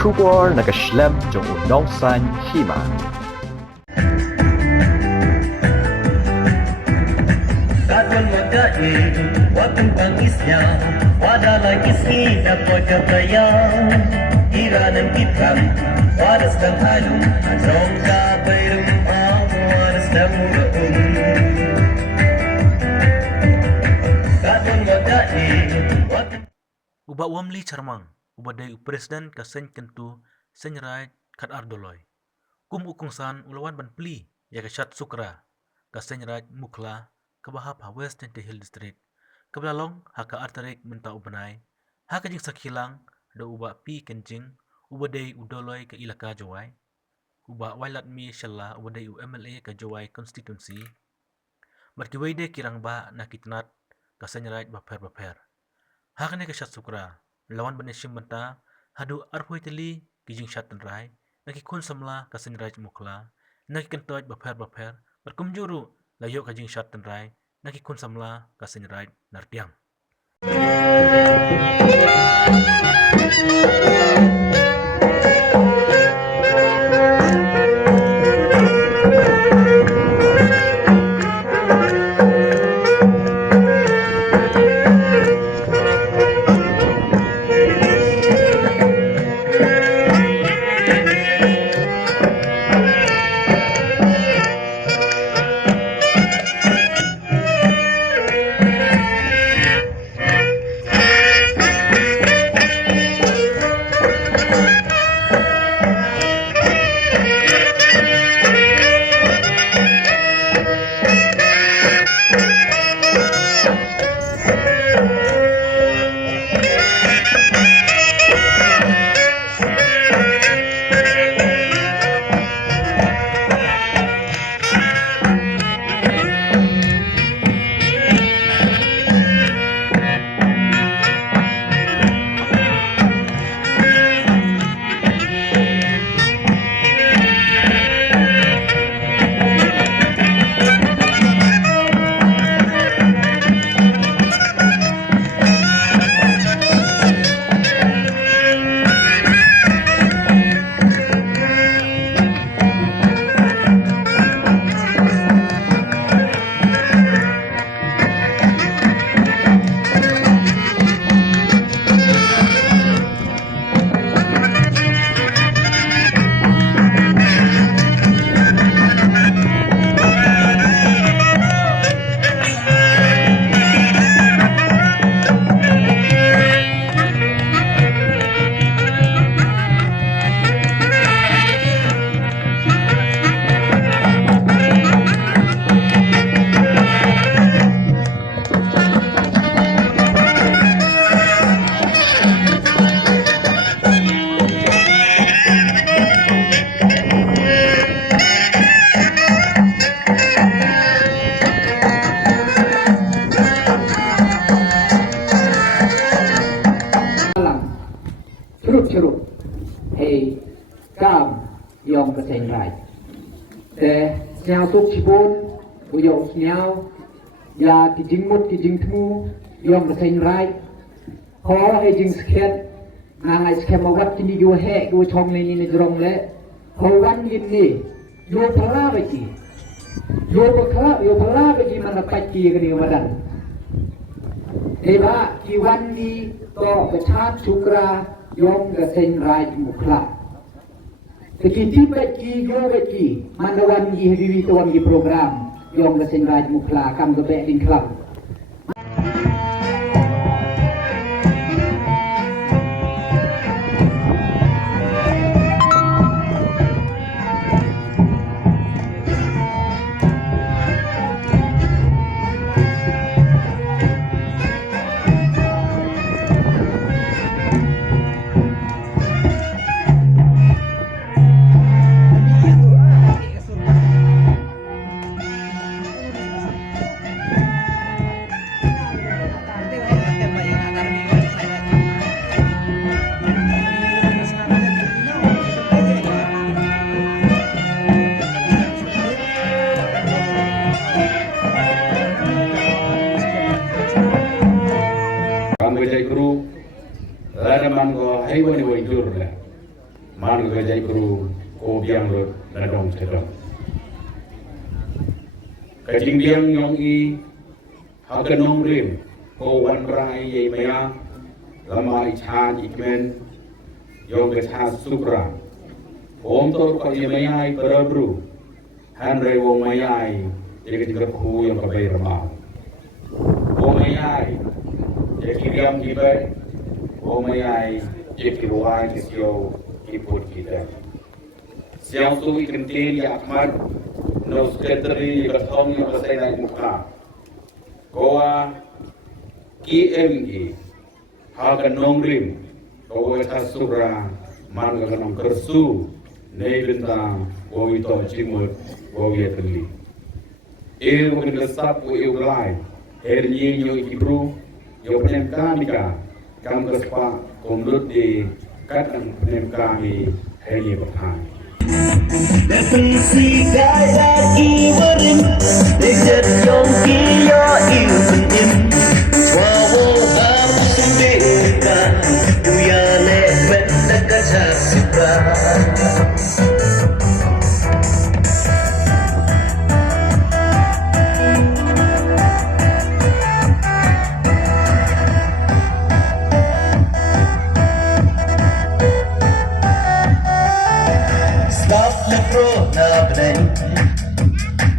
Kubor nakaslem jong unongsan Hima. Katon magdai, wakong pangisnya, wadala isi dapat kapayang, iranan kitram, waras ng halong, song kabay rumpang, waras ng muroon. Katon magdai, wakong Uba wamli charmang, uba day presiden ka Seiñ kentu Seiñ Raij kat ardoloy. Kum ukungsan ulawan ban pli ya ka Shad Sukra ka Seiñ Raij Mukhla ka bahap ha West Tente Hill District. Kablalong ha ka artarik menta ubanay, ha ka jing sakhilang da uba pi kenjing, uba day udoloy ka ilaka jawai. Uba wailat mi shalla uba day UMLA ka jawai constituency. Markiway de kirang ba na kitnat ka Seiñ Raij baper. Hakane ka Shad Sukra, lawan baneshim banta, hadu arpoi Tylli ki Jingshad Tynrai, nakikun Samla ka Seiñ Raij Mukhla, nakikentoj baper, berkumjuru layo ka Jingshad Tynrai, nakikun Samla ka Seiñ Raij Nartiang. Ceruk hei kam yong ke Seiñ Raij te siao tuk chibun uyong siao ya ki jingmut ki jingtmu yong ke Seiñ Raij ho hei jing sket ngai sket ma wat kini yo he yo chong ni ni drong le ho wan yin ni yo phala ba ki yo phala ba ki man pa ki ke ni wadan Eba ki wan ni to ke Shad Sukra yong ke Seiñ Raij Mukhla. Sekiti beki yo beki manawan gi hiwi tuan gi program yong ke Seiñ Raij Mukhla kam ke be din club. Jai Guru, Radaman go Haywani way Jurla. man ga jai guru ko biang lo na dong chedong ka jing biang yong i ha ka nong rim ko wan rai ye maya lama i chan i men yong ga cha sukra om tor ko ye maya i parabru han re wo maya i ye ga jing ku yong ka bai rama wo maya i ye ki riam ki bai wo maya i ye ki ruai ki sio ki put ki da siang tu ikan tin ya akmat no sekretari bertong yang selesai naik muka goa KMG hakan nongrim goa tasura man ganong kersu nei bintang goa ito cimut goa ya Tylli mungkin lesap goa iulai herni yo ikibru yo penem kamika kam kespa komdut di katan penem kami herni berhang Definisi gaya iwarin Dekat yang kia ilmin Swawo hapu sendirikan Duya lepet dekat Sukra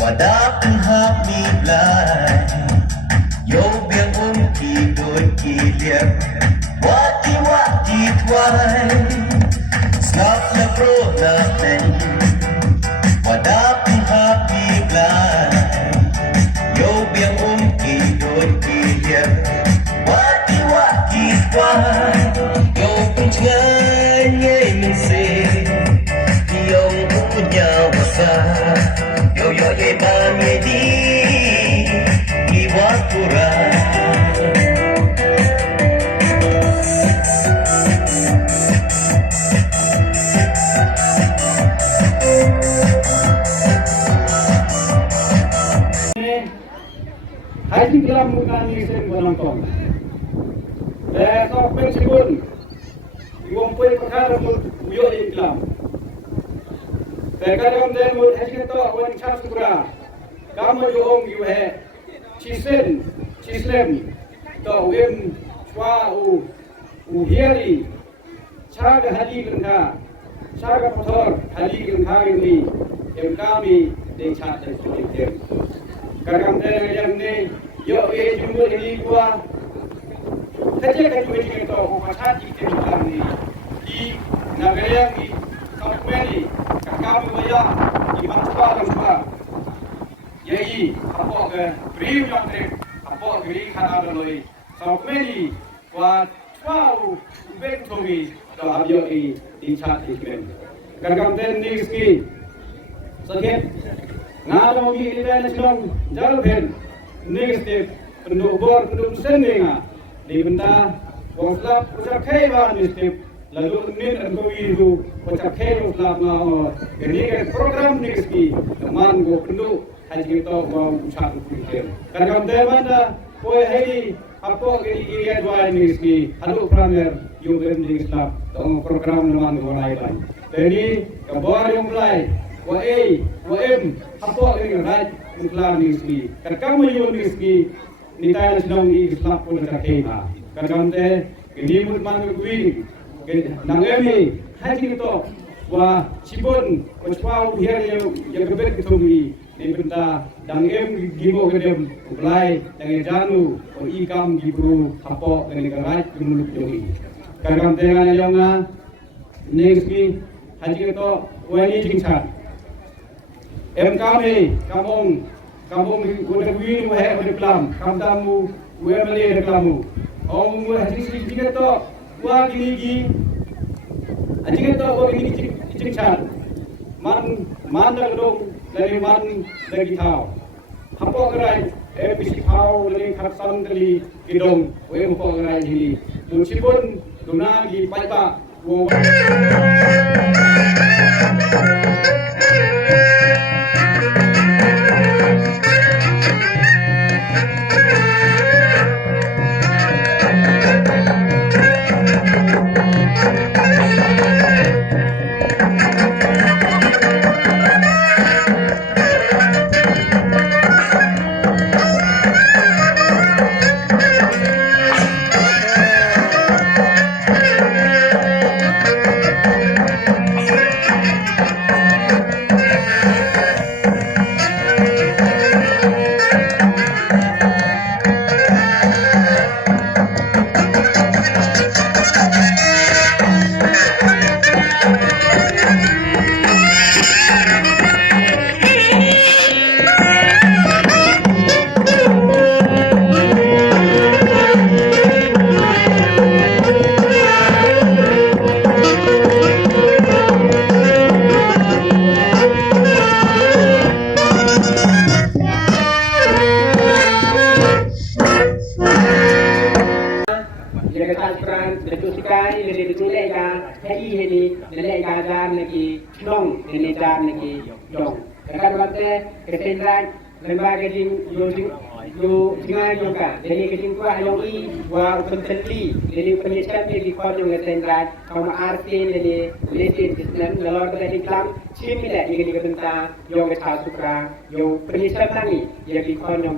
Wadah penghap ni belai Yo biang ki doi ki liap Wati tuai Snap na pro na pen Wadah penghap ni belai Yo biang ki doi ki liap Wati tuai Yo pencengay ngay mensih Yo punya besar Yo ye ban ye di Iwakura Haji dalam bukan isen penonton. So pensibun iwang poy perkara muyo iklam. Sekarang dan mul haji to wan cha Sukra. Kamu yung yu he chislem to wem chwa u hiari chaga haji gengka chaga potor haji gengka ini em kami de cha de sulitem. Karang dan yang ni yo jumbo ini gua saja kan juga kita tahu macam kita bilang ni di negara yang di kampung ni kami bayar di mana tempat jadi apa ke beri yang terus apa beri kana doloi sampai ni buat wow bentomi to abio di chat ikmen karang dan ni ski sakit ngalo gi event selong jalben ni step pendobor pendum senenga di benda waslap ucap kaiwan ni step lalu nin angkowi itu ucap kai waslap ngao ini program ni ski teman go pendu haji kita mau ucap pikir karang demanda koi hai apa iri dua ni ski alu premier yugen ni slap tong program teman go lai lai jadi kabar yang mulai waem apa ini Raij Mukhla ni ski kamu yung ni ski ni tayo sedang di slap pun dekat Hima kadang te ini mut man kuing nang emi haji kita wa cibon wachwau hier yang gebet ketumi ni benda dang em gimo gedem ulai dang janu o ikam gibru hapo dengan Raij mulut jogi kadang te ngan yonga ni ski haji kita wani Jingshad em kami kampung udah win udah reklam kamtamu uemeli reklamu om haji sedikit to wa gini haji to wa gini Jingshad man dong dari man lagi tahu apa gerai bisi tahu lagi khasan kali kidong apa gerai ini lucipun dunagi paita wo Jadi lega hei hei lega jan lagi dong ini jan lagi dong. Kadang kadang kesendak lembaga jing yo jingai juga. Jadi kejing kuah yang i wa Tylli. Jadi penyelesaian di kau yang kesendak kau arti jadi lesin sistem lalu kita iklan cimi dah ini tentang yang kita Sukra yo penyelesaian lagi jadi kau yang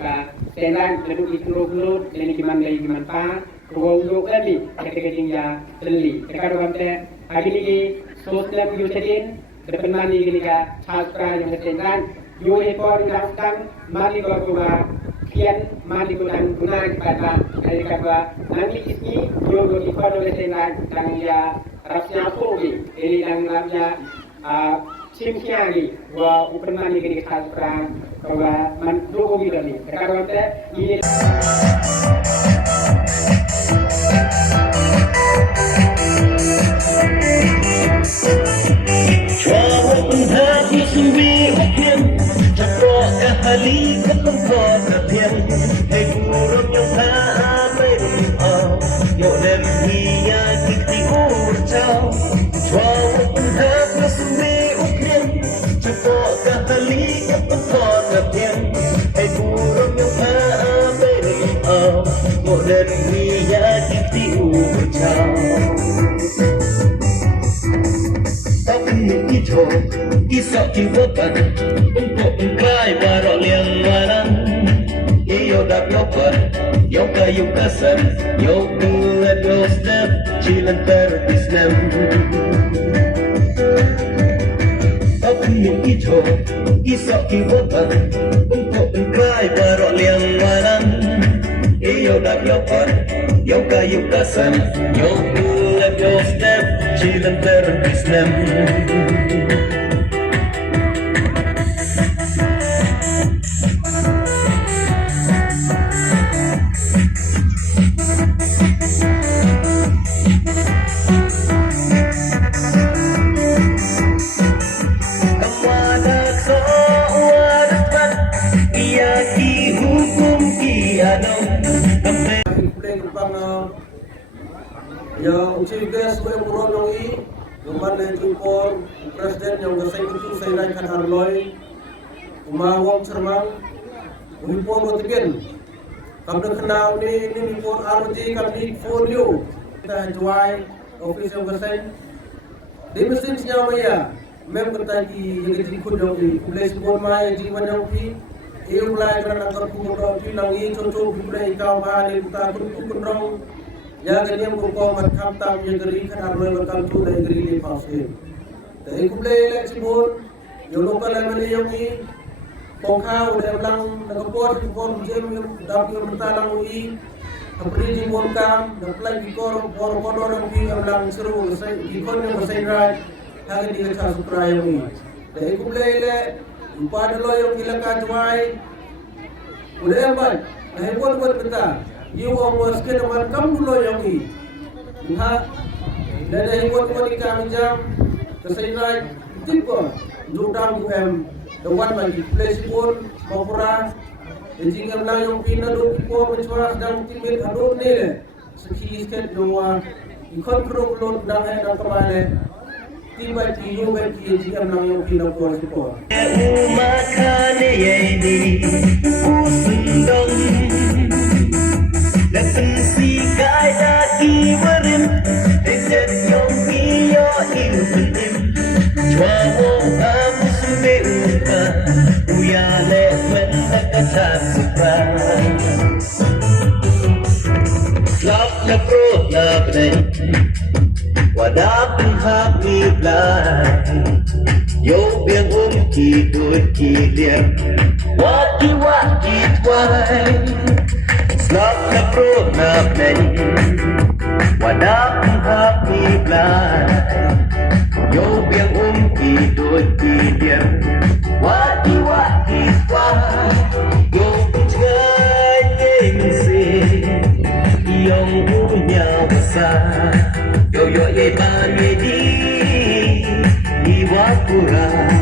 kesendak lalu ikut jadi gimana pa. Kau kali ketika tinggal Tylli. Kadang kadang hari ini sosial yusadin depan mani ini ka Sukra yang kesendak yo ekor yang mali kau kian mali kau dan guna kepada dari kata nanti ini yo ekor yang kesendak dan ya rasnya kopi ini dan rasnya simsiagi wa depan mani ini ka Sukra bahwa man dua kopi tadi. Kadang kadang ini Hali ketempat kepian Hei kurang yang tak berdoa Yuk dan hiya kikti urcau Cuawa hendak kesembi ukian Cepat ke hali ketempat kepian Hei kurang yang tak berdoa Yuk dan hiya kikti urcau Tapi itu Isok jiwakan Untuk engkai barok liang manang Iyo dak yopan Yoka yukasan Yoku edo step Cilan terpisnem Tapi yang itu Isok jiwakan Untuk engkai barok liang manang Iyo dak yopan Yoka yukasan Yoku edo step Cilan terpisnem yang chief guest yang berorong ini Luman dan Impor Presiden yang Seiñ Tynrai kan Arloy Umawang Cermang Impor Rotigen Kamda kenal ni Impor Arloji kami folio kita jual office yang Seiñ di mesin senyawa ya mem bertanya yang dijikun yang di kulis borma yang jiwan yang di ia mulai kerana angkat kumurau di langi contoh kumulai kau bahani kita kumurau ya gani ko mat kham tam ye gari khana loy bakal tu dai gari le passe dai kumle le sibon yo lokal amane yogi ko kha udah lang nagapot ko jem dap yo matalang ui apri ji mon kam daplai ki ko por kodor ki lang seru sai ki kon yo sai rai ha gani ka Sukra yogi dai kumle le upad lo yo kilaka jwai udah ban dai bon beta you almost get one come to yang ini. Ha, dan dari buat kami jam, Tynrai tipe judang UM, the one lagi place pun Mukhla, jingam lang yang pina do pipo mencuas dan timit adon ni le, sekian sekian dua, ikon keruk dan ada kembali. Tiba tiyu bagi jingam lang yang pina kuas pipo. Umakane yedi usundong Lepen si kaya ki warim Eset yogi im im chwa wo amusme upa uyale menakata Sukra Love na pro na bnei Wadap ang happy blind Yo biang ki dut ki liam Waki waki twai Love na pro na bnei Wadap ang happy blind Yo biang ki dut ki liam Waki waki twai Yo bichai ngayong Yung punya besar Yo yo ye ban ye di Iwa kurang